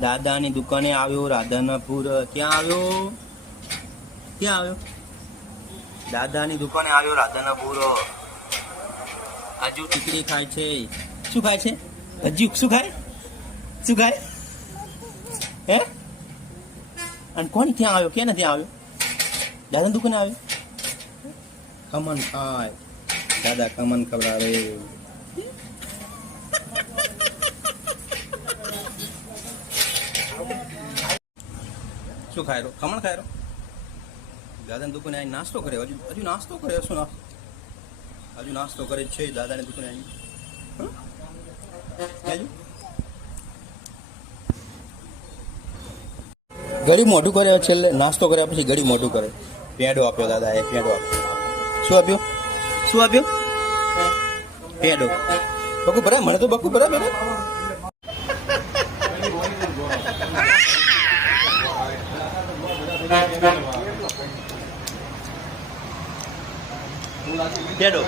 દાદાની દુકાને આવ્યો રાધનપુર. ક્યાં આવ્યો? ક્યાં આવ્યો? દાદાની દુકાને આવ્યો રાધનપુર. આજુ ટીકડી ખાય છે. શું ખાય છે? હજુ શું ખાય? શું ખાય? હે? અને કોણ ક્યાં આવ્યો? ક્યાં નથી આવ્યો? દાદાની દુકાને આવ્યો. ખમણ ખાય. દાદા ખમણ ખવડાવે. શું ખાય રહ્યો? ખમણ ખાય રહ્યો. દાદાની દુકાને આવીને નાસ્તો કર્યો. હજુ નાસ્તો કર્યો. શું નાસ્તો? હજુ નાસ્તો કરે છે દાદાની દુકાને આવીને. ઘડી મોઢું કરે છેલ્લે. નાસ્તો કર્યા પછી ઘડી મોઢું કરે. પેંડો આપ્યો દાદા એ. પેંડો આપ્યો. શું આપ્યો? શું આપ્યો? પેંડો. બકુ ભરાય. મને તો બકુ ભરાય બેટા. પેંડો.